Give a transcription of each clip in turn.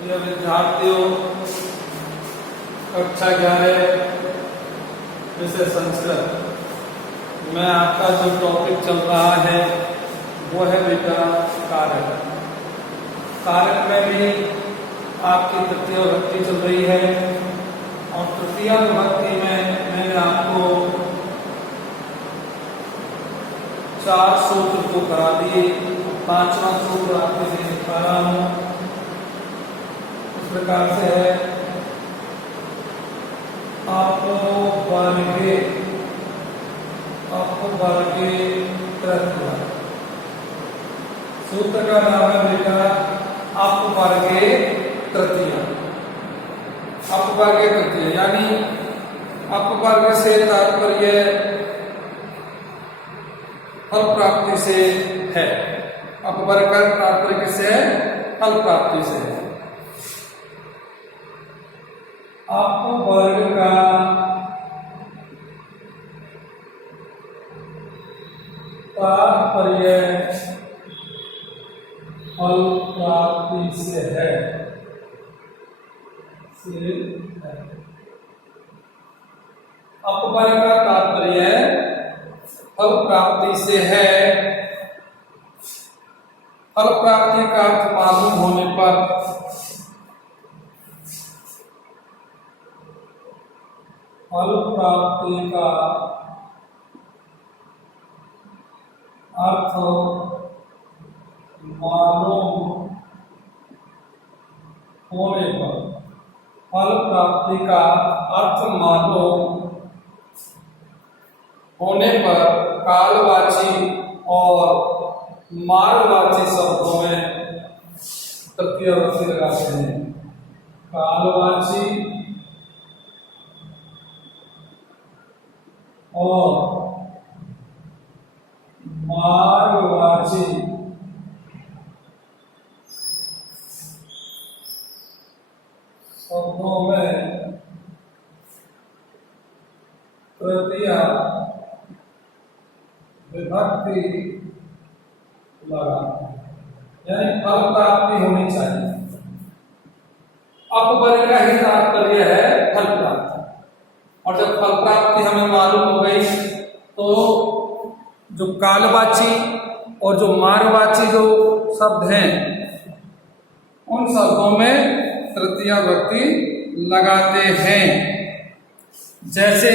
प्रिय विद्यार्थियों, कक्षा 11 विषय संस्कृत में आपका जो टॉपिक चल रहा है वो है बेटा कारक। कारक में भी आपकी तृतीय विभक्ति चल रही है और तृतीय विभक्ति में मैंने आपको 4 सूत्र को करा दिए। 5वां सूत्र आपके लिए लिखा रहा हूं। इस प्रकार से है अपवर्गे तृतीय। सूत्र का नाम है बेटा अपवर्गे तृतीय। अपवर्गे तृतीय यानी अपवर्ग से तात्पर्य फल प्राप्ति से है। अपवर्ग का तात्पर्य किससे है? फल प्राप्ति से है। अपवर्ग का तात्पर्य फल प्राप्ति से है। अपवर्ग का तात्पर्य फल प्राप्ति से है। फल प्राप्ति का अर्थ मालूम होने पर फल प्राप्ति का अर्थ मालूम होने पर फल प्राप्ति का अर्थ मालूम होने पर कालवाची और मारवाची शब्दों में तृतीय विभक्ति लगाते हैं। कालवाची और मारवाची शब्दों में तृतीय विभक्ति लगाते हैं, यानी फल प्राप्ति होनी चाहिए। अपवर्ग का ही तात्पर्य है फल प्राप्ति, और जब फल प्राप्ति हमें मालूम हो गई तो जो कालवाची और जो मारवाची जो शब्द हैं उन शब्दों में तृतीय विभक्ति लगाते हैं। जैसे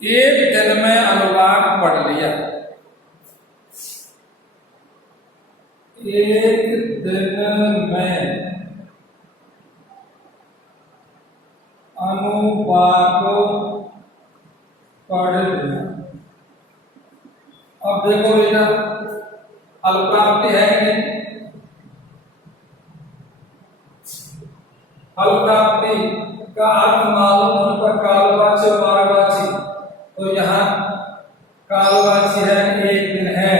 एक दिन में अनुवाद पढ़ लिया। एक दिन में अनुवाद पढ़ लिया। अब देखो बेटा, फल प्राप्ति है कि नहीं? फल प्राप्ति का अर्थ मालूम होने पर कालवाची और मारवाची, तो यहाँ कालवाची है एक दिन है।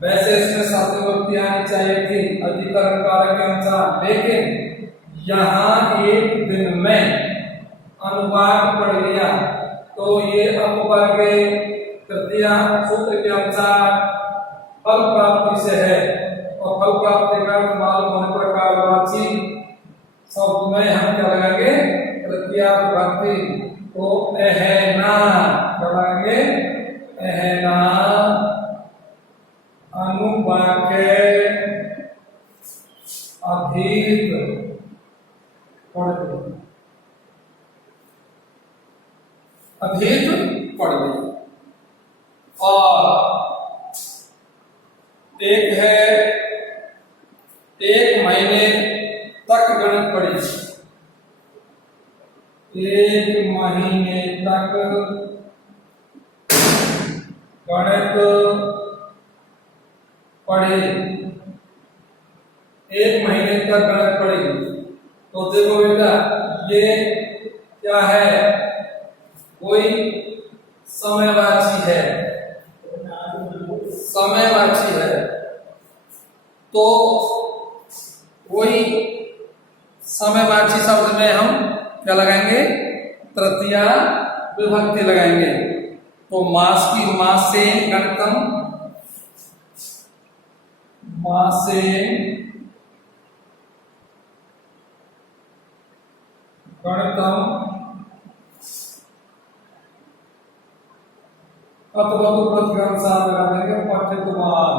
वैसे इसमें सातवीं विभक्ति आनी चाहिए थी अधिकरण कारक के अनुसार, लेकिन यहाँ एक दिन में अनुवाद पढ़ लिया तो ये अपवर्ग तृतीय सूत्र के अनुसार फल प्राप्ति से है। और फल प्राप्ति का मालूम होने पर कालवाची शब्द में हम क्या लगाएंगे? तृतीय विभक्ति। तो एहना लगाएंगे, एहना अनुवाक्य अधिक पढ़ अधिक पढ़ लिया। और एक है एक महीने तक गणित पढ़ी। एक महीने तक गणित पढ़े। एक महीने तक गणित पढ़ी तो देखो बेटा, ये क्या है? कोई समयवाची है। समयवाची है तो वही समयवाची शब्द में हम क्या लगाएंगे? तृतीय विभक्ति लगाएंगे। तो मास की मास से गणितम माँ से गणितम अथवा प्रतिक्रम साथ लगा देंगे पाठ्यक्रम,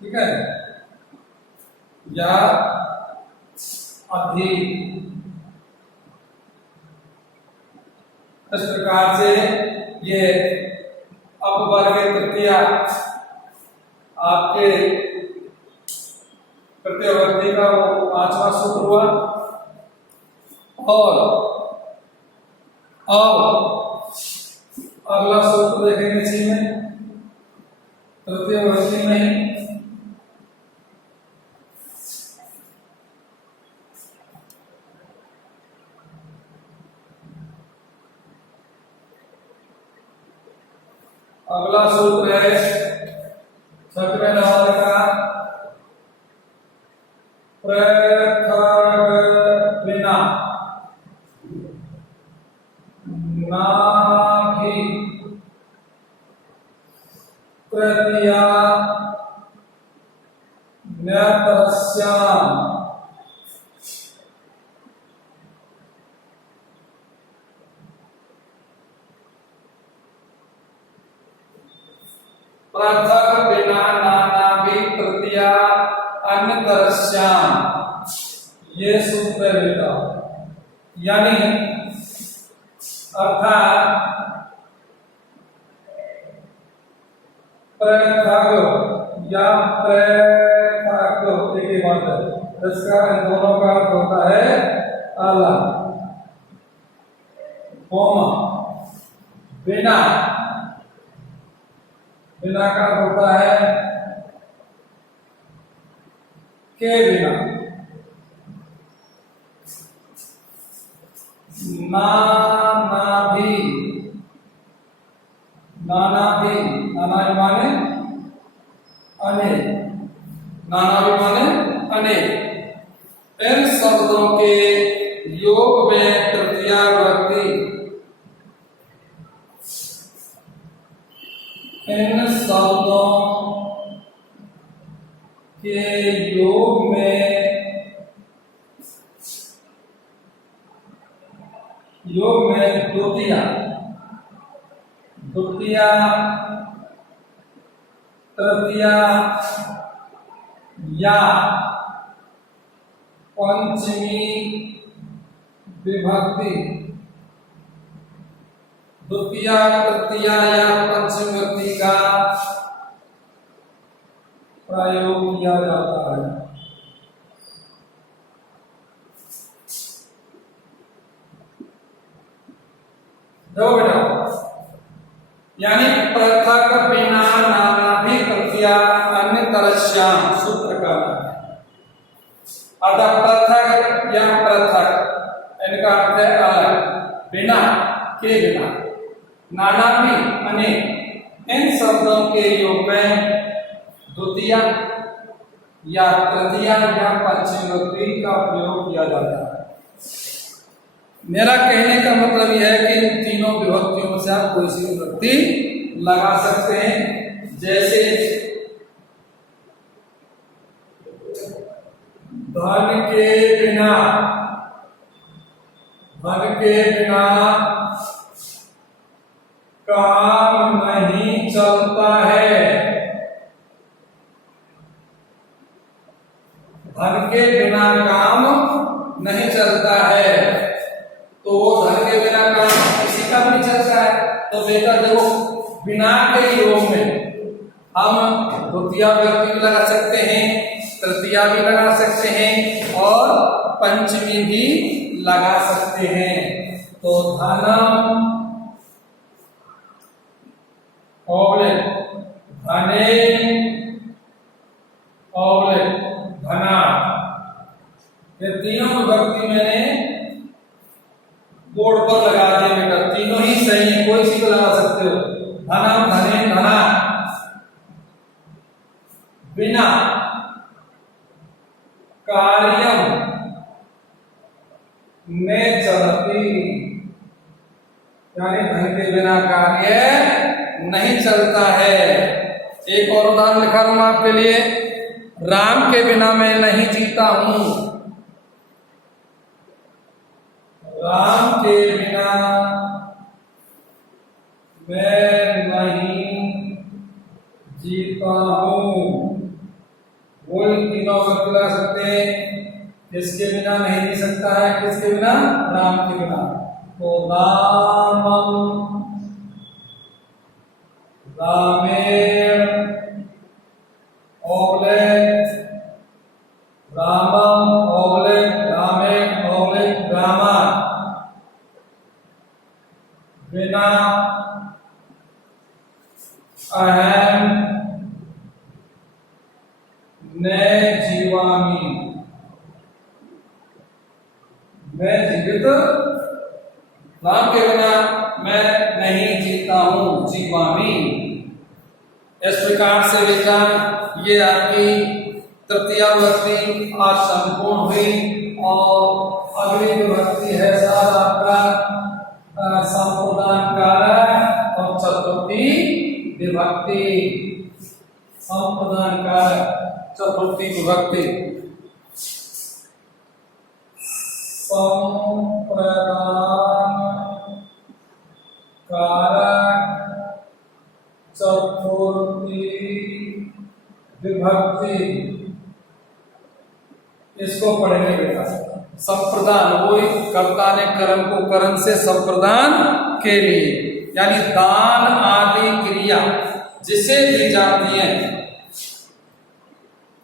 ठीक है, या अधिक। इस प्रकार से ये अपवर्गीय तृतीया आपके प्रत्यवर्ती का वो 5वां सूत्र हुआ। और अब अगला सूत्र देखेंगे इसी में, तृतीयवर्ती में ही। अगला सूत्र है 6वें नंबर का, पृथक बिना ना भी तृतीया न्यतस्याम पृथक बिना नानाभि तृतीया अन्यतरस्याम, ये सूत्र है बेटा। यानी अर्थात पृथक या पृथक एक ही बात है, इसका इन दोनों का अर्थ होता है अलग। बिना, बिना का होता है के बिना, नाना भी, नाना भी, नाना भी माने अनेक, नाना भी माने अनेक। इन शब्दों के योग में तृतीया विभक्ति, इन शब्दों के योग में द्वितीया, द्वितीया, तृतीया या पंचमी विभक्ति, द्वितीया, तृतीया या पंचमी विभक्ति का प्रयोग किया जाता है। देखो बेटा, यानी पृथक बिना नानाभि तृतीया अन्यतरस्याम सूत्र का अर्थात पृथक या पृथक, इनका अर्थ है अलग, बिना के बिना, नानाभि अनेक, इन शब्दों के योग में द्वितीया या तृतीया या पंचमी विभक्ति का प्रयोग किया जाता है। मेरा कहने का मतलब यह है कि इन तीनों विभक्तियों से आप कोई सी विभक्ति लगा सकते हैं। जैसे धन के बिना, धन के बिना काम नहीं चलता है, धन के बिना काम नहीं चलता है, तो वो धन के बिना काम किसी का भी चलता है। तो बेटा देखो, बिना के योग में हम द्वितीया विभक्ति भी लगा सकते हैं, तृतीया भी लगा सकते हैं और पंचमी भी लगा सकते हैं। तो धनम और धने और धना, ये तीनों विभक्ति मैंने बोर्ड पर लगा दिए बेटा, तीनों ही सही है, कोई सी को लगा सकते हो। धनम, धने, धना, बिना कार्यम में चलती, यानी धन के बिना कार्य नहीं चलता है। एक और उदाहरण लिखा रहा हूं आपके लिए। राम के बिना मैं नहीं जीता हूं। राम के बिना मैं नहीं जीता हूं। वो तीनों वक्त लगा सकते हैं। किसके बिना नहीं जी सकता है? किसके बिना? राम के बिना। तो रामम रामेण ओबलेट रामम ओबलेट रामेण ओबलेट रामा बिना अहम न जीवामि। मैं जीवित राम के बिना मैं नहीं जीता हूं, जीवामी। इस प्रकार से बेटा ये आपकी तृतीया विभक्ति आज संपूर्ण हुई और अगली विभक्ति है साथ आपका संप्रदान कारक और चतुर्थी विभक्ति। संप्रदान कारक चतुर्थी विभक्ति। संप्रदान कारक चतुर्थी विभक्ति, इसको पढ़ेंगे बेटा। संप्रदान, वही कर्ता ने कर्म को करण से संप्रदान के लिए, यानी दान आदि क्रिया जिसे दी जाती है,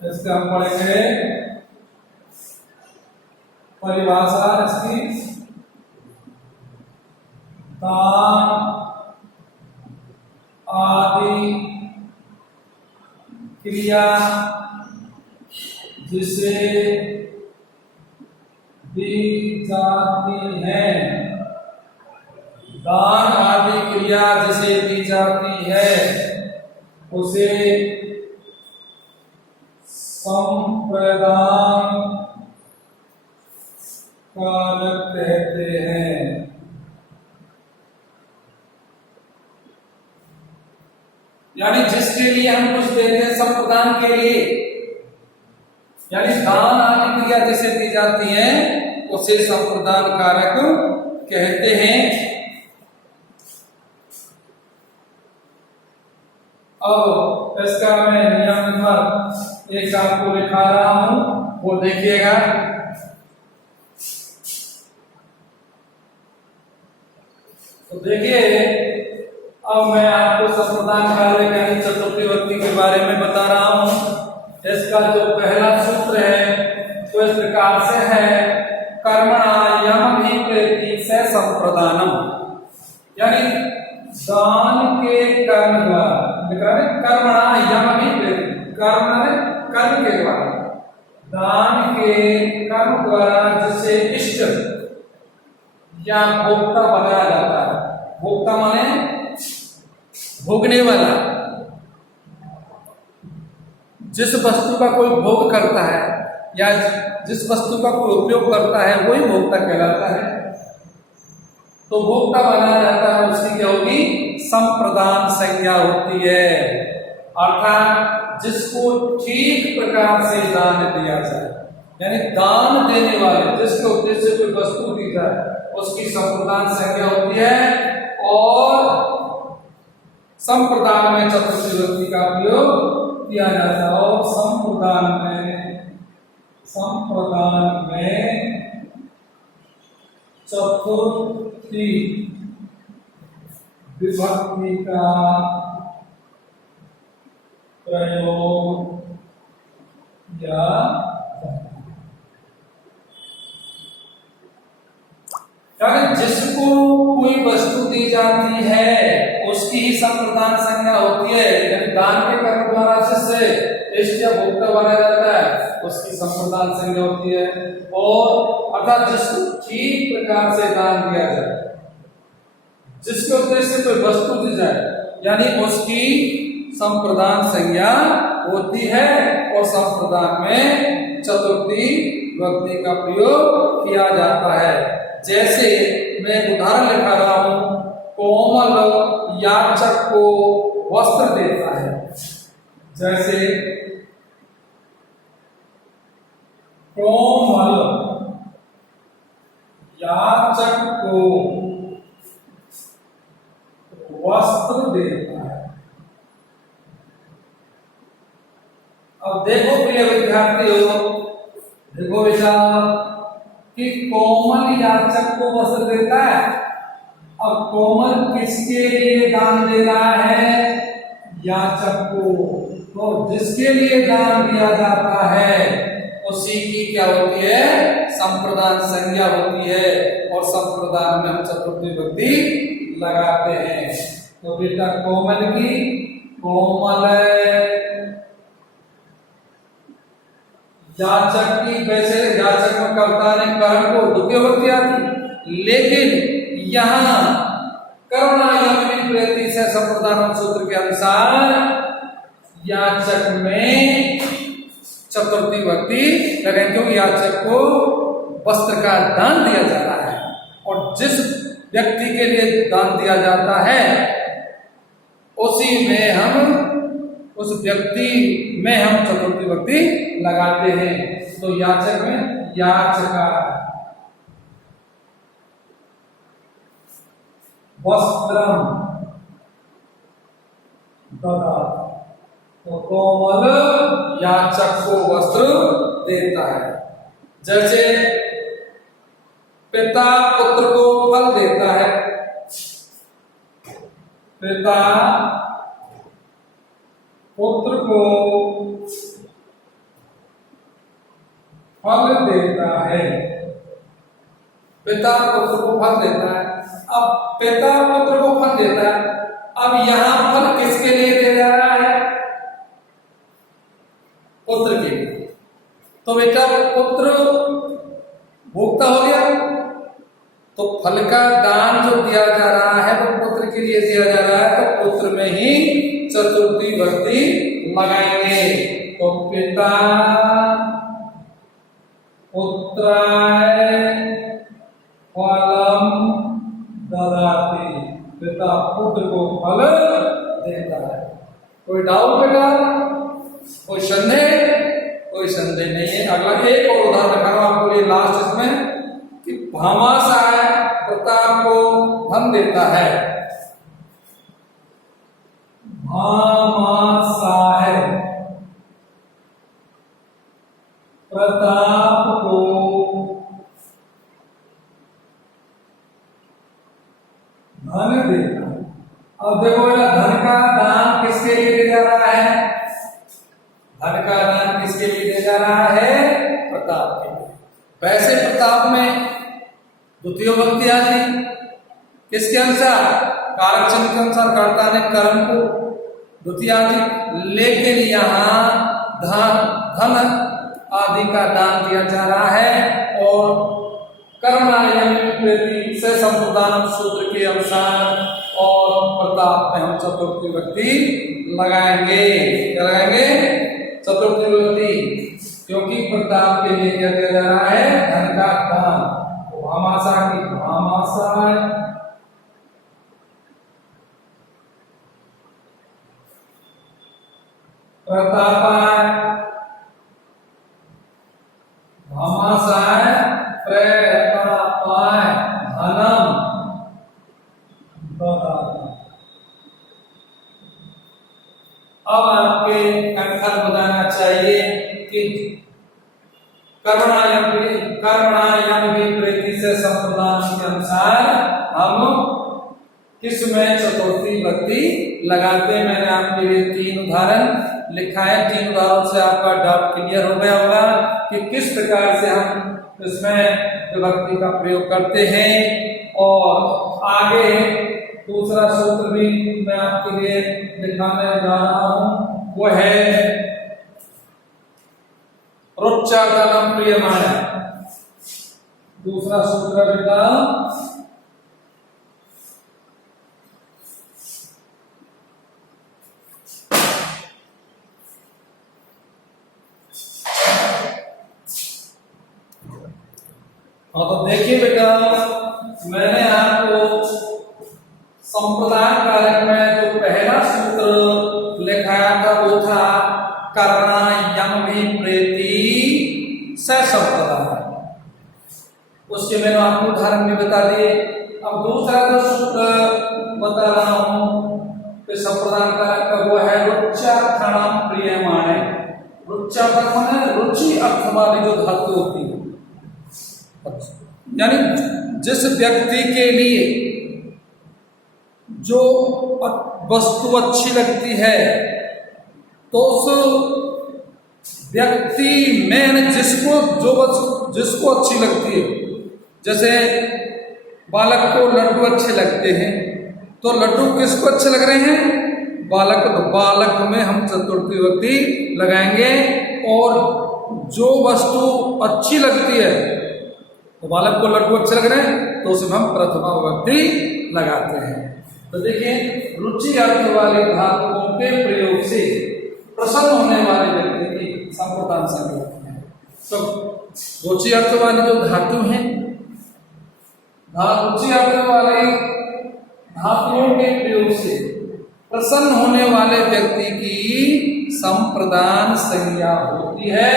इसका हम पढ़ेंगे परिभाषा इसकी। दान आदि क्रिया जिसे दी जाती है। दान आदि क्रिया जिसे दी जाती है उसे संप्रदान कारक कहते हैं। यानी जिसके लिए हम कुछ देते हैं संप्रदान के लिए, यानी दान आदि क्रिया जिसे दी जाती है उसे संप्रदान कारक कहते हैं। अब इसका मैं नियम नंबर 1 आपको लिखा रहा हूं, वो देखिएगा। तो देखिए, अब मैं आपको संप्रदान कारक यानी चतुर्थी विभक्ति के बारे में बता रहा हूं। इसका जो पहला सूत्र है तो इस प्रकार से है, कर्मणा यम ही प्रेति से संप्रदानम, यानी दान के कर्म द्वारा, कर्मणा यम ही प्रेति, कर्म के द्वारा, दान के कर्म द्वारा जिसे इष्ट या भोक्ता बनाया जाता है। भोक्ता माने भोगने वाला, जिस वस्तु का कोई भोग करता है या जिस वस्तु का कोई उपयोग करता है वही भोक्ता कहलाता है। तो भोक्ता बनाया जाता है, उसकी क्या होगी? संप्रदान संज्ञा होती है। अर्थात जिसको ठीक प्रकार से दान दिया जाए, यानी दान देने वाले जिसके उद्देश्य से कोई वस्तु दी जाए उसकी संप्रदान संज्ञा होती है। और संप्रदान में चतुर्थी विभक्ति का प्रयोग किया जाता है। और संप्रदान में चतुर्थी विभक्ति का प्रयोग किया जाता है। जिसको कोई वस्तु दी जाती है उसकी ही संप्रदान संज्ञा होती है। यानी दान के कर्म द्वारा जिससे इष्ट या भोक्ता बनाया जाता है उसकी संप्रदान संज्ञा होती है। और अर्थात जिसको ठीक प्रकार से दान दिया जाए, जिसके उद्देश्य से कोई वस्तु दी जाए, यानी उसकी संप्रदान संज्ञा होती है। और संप्रदान में चतुर्थी विभक्ति का प्रयोग किया जाता है। जैसे मैं उदाहरण लिखा रहा हूं, कोमल याचक को वस्त्र देता है। जैसे कोमल याचक को वस्त्र देता है। अब देखो प्रिय विद्यार्थियों, देखो बेटा कि कोमल याचक को वस्त्र देता है। अब कोमल किसके लिए दान दे रहा है? याचक को। तो जिसके लिए दान दिया जाता है उसी की क्या होती है? संप्रदान संज्ञा होती है, और संप्रदान में हम चतुर्थी विभक्ति लगाते हैं। तो बेटा कोमल की कोमल, याचक की, वैसे याचक में कर्ता ने कर्म को द्वितीय विभक्ति आती, लेकिन यहाँ कर्मणायम प्रेति से संप्रदान सूत्र के अनुसार याचक में चतुर्थी विभक्ति लगेंगे, क्योंकि याचक को वस्त्र का दान दिया जा रहा है, और जिस व्यक्ति के लिए दान दिया जाता है उसी में हम, उस व्यक्ति में हम चतुर्थी विभक्ति लगाते हैं। तो याचक में याचका, वस्त्रम ददाति। तो कोमल याचक को वस्त्र देता है। जैसे पिता पुत्र को फल देता है, पिता पुत्र को फल देता है, पिता पुत्र को फल देता है। अब पिता पुत्र को फल देता है, अब यहां फल किसके लिए दे जा रहा है? पुत्र के लिए। तो बेटा पुत्र भोक्ता हो गया, तो फल का दान जो दिया जा रहा है वो पुत्र के लिए दिया जा रहा है, तो पुत्र में ही चतुर्थी विभक्ति लगाएंगे। तो पिता पुत्राय फलम ददाति, पिता पुत्र को फल देता है। कोई डाउट बेटा? कोई संदेह? कोई संदेह नहीं है। अगला एक और उदाहरण दिखा रहा हूं आपको, ये लास्ट इसमें, कि भामाशाह प्रताप को धन देता है। भामाशाह प्रताप को धन देता है। अब देखो धन का दान किसके लिए दिया जा रहा है? धन का दान किसके लिए दिया जा रहा है? प्रताप के लिए। वैसे प्रताप में द्वितीय विभक्ति आती किसके अनुसार? कारक चिन्ह के अनुसार, कर्ता ने कर्म को द्वितीय आती, लेकिन यहाँ धन आदि का दान दिया जा रहा है, और कर्मणायम प्रेति से संप्रदान सूत्र के अनुसार और प्रताप में हम चतुर्थी विभक्ति लगाएंगे। क्या लगाएंगे? चतुर्थी विभक्ति, क्योंकि प्रताप के लिए क्या दिया जा रहा है? धन का दान। भामाशाह की भामाशाह, प्रतापाय, भामाशाह प्रतापाय धनम ददाति। अब आपके कंठस्थ बताना चाहिए कि कर्मणायम प्रेति से संप्रदान के अनुसार हम किसमें चतुर्थी विभक्ति लगाते हैं। मैंने आपके लिए 3 उदाहरण लिखा है। 3 उदाहरणों से आपका डाउट क्लियर हो गया होगा कि किस प्रकार से हम इसमें विभक्ति का प्रयोग करते हैं। और आगे दूसरा सूत्र भी मैं आपके लिए दिखाने जा रहा हूं, वो है रुच्चादनम प्रियमाण। दूसरा सूत्र बेटा तो देखिए बेटा, मैंने आपको संप्रदान कारक में जो पहला सूत्र लिखाया था वो था करना यम भी प्रेती स संप्रदान। उसके मैंने आपको उदाहरण भी बता दिए। अब दूसरा जो सूत्र बता रहा हूं कि संप्रदान का वो है रुच्यार्थाणाम प्रियमाणे। रुच्यार्थ माने रुचि अर्थ वाली जो धातु होती है, यानी जिस व्यक्ति के लिए जो वस्तु अच्छी लगती है तो उस व्यक्ति में जिसको अच्छी लगती है, जैसे बालक को लड्डू अच्छे लगते हैं तो लड्डू किसको अच्छे लग रहे हैं? बालक। तो बालक में हम चतुर्थी विभक्ति लगाएंगे और जो वस्तु अच्छी लगती है तो बालक को लड्डू अच्छे लग रहे हैं तो उसमें हम प्रथमा विभक्ति लगाते हैं। तो देखिए रुचि अर्थ वाली धातुओं के प्रयोग से प्रसन्न होने वाले व्यक्ति की संप्रदान संज्ञा होती है। तो रुचि अर्थ वाली जो धातु है, रुचि अर्थ वाली धातुओं के प्रयोग से प्रसन्न होने वाले व्यक्ति की संप्रदान संज्ञा होती है,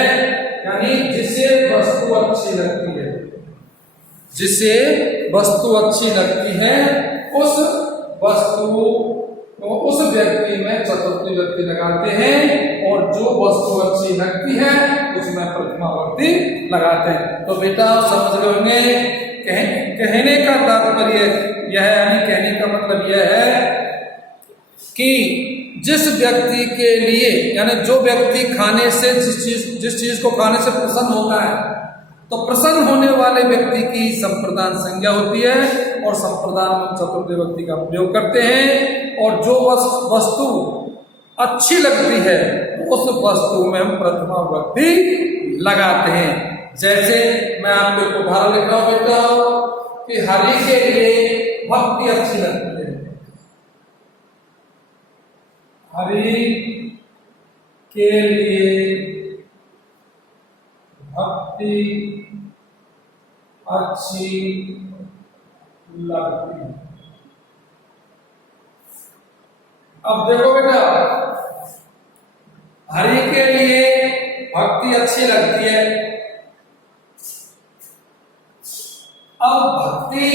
यानी जिसे वस्तु अच्छी लगती है, जिसे वस्तु अच्छी लगती है उस वस्तु उस व्यक्ति में चतुर्थी विभक्ति लगाते हैं और जो वस्तु अच्छी लगती है उसमें प्रथमा विभक्ति लगाते हैं। तो बेटा आप समझ रहे होंगे कहने का तात्पर्य यह है, यानी कहने का मतलब यह है कि जिस व्यक्ति के लिए, यानी जो व्यक्ति खाने से जिस चीज को खाने से प्रसन्न होता है तो प्रसन्न होने वाले व्यक्ति की संप्रदान संज्ञा होती है और संप्रदान में चतुर्थी विभक्ति का प्रयोग करते हैं। और जो वस्तु अच्छी लगती है उस वस्तु में हम प्रथमा विभक्ति लगाते हैं। जैसे मैं आपको एक उदाहरण लिख रहा हूं बेटा कि हरि के लिए भक्ति अच्छी लगती है। हरि के लिए भक्ति अच्छी लगती है। अब देखो बेटा, हरि के लिए भक्ति अच्छी लगती है। अब भक्ति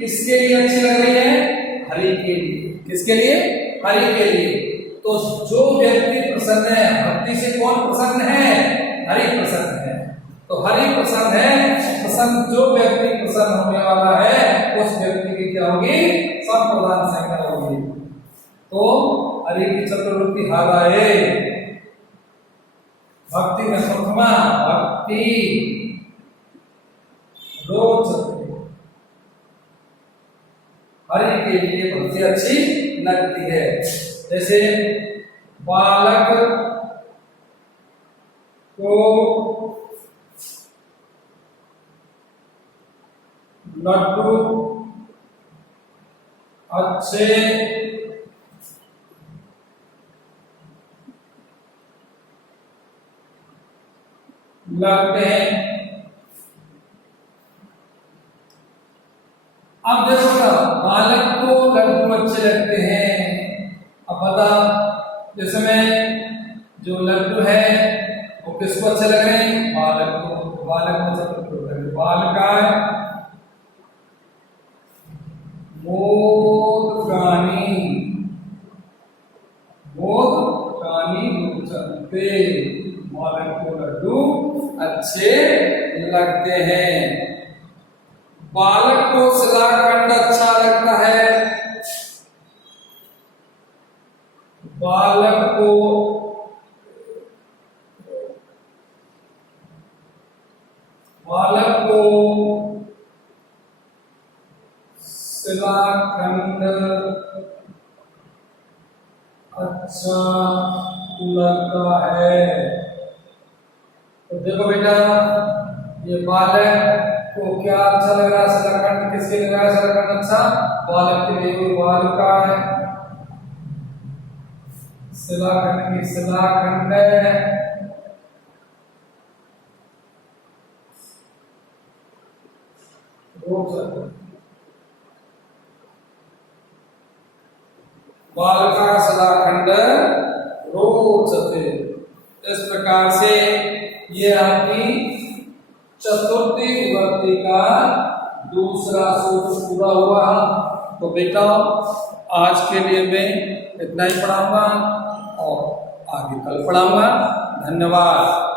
किसके लिए अच्छी लग रही है? हरि के लिए। किसके लिए? हरि के लिए। तो जो व्यक्ति प्रसन्न है, भक्ति से कौन प्रसन्न है? हरि प्रसन्न है। तो हरि प्रसन्न है, प्रसन्न जो व्यक्ति प्रसन्न होने वाला है उस व्यक्ति की क्या होगी? संप्रदान संज्ञा होगी। तो हरि की चतुर्थी हाराए, भक्ति में प्रथमा भक्ति रोचते, हरि के लिए भक्ति अच्छी लगती है। जैसे बालक को लड्डू अच्छे लगते हैं। अब देखो ना, बालक को लड्डू अच्छे लगते हैं। अब बता, जिसमें जो लड्डू है वो किसको अच्छे लग रहे हैं? बालक को। बालक को चतुर्थी बालकाय मोदकानी, मोदकानी रुचते, बालक को लड्डू अच्छे लगते हैं। बालक को शिलाखंड अच्छा लगता है। बालक को शिलाखंड अच्छा लगता है। तो देखो बेटा, ये बालक को क्या अच्छा लग रहा है? शिलाखंड। किसके लग रहा है शिलाखंड अच्छा? बालक के लिए। बालका है, शिलाखंड की शिलाखंड बालका शिलाखंड रोचते। इस प्रकार से ये आपकी चतुर्थी विभक्ति का दूसरा सूत्र पूरा हुआ। तो बेटा आज के लिए मैं इतना ही पढ़ाऊंगा और आगे कल पढ़ाऊंगा। धन्यवाद।